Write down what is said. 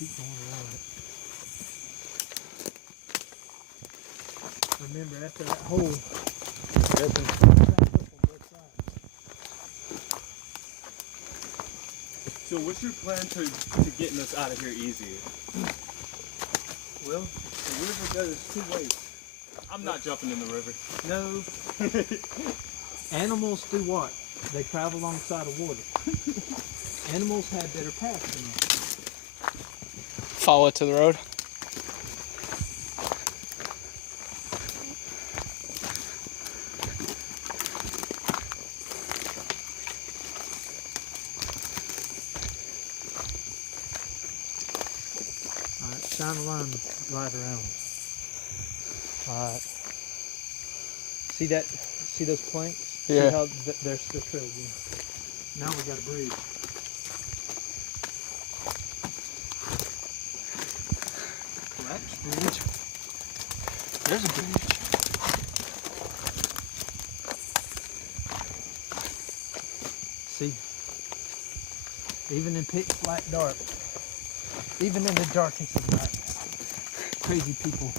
keep going around it. Remember, after that hole, Open. So what's your plan to getting us out of here easier? well, the river goes 2 ways. I'm not jumping in the river. No. Animals do what? They travel alongside of water. Animals have better paths than us. Follow it to the road. Alright, shine a line right around. Alright. See that? See those planks? Yeah. See how they're still trailed in. Now we got a bridge. Collapse bridge. There's a bridge. See, even in pitch black dark, even in the darkness of night, crazy people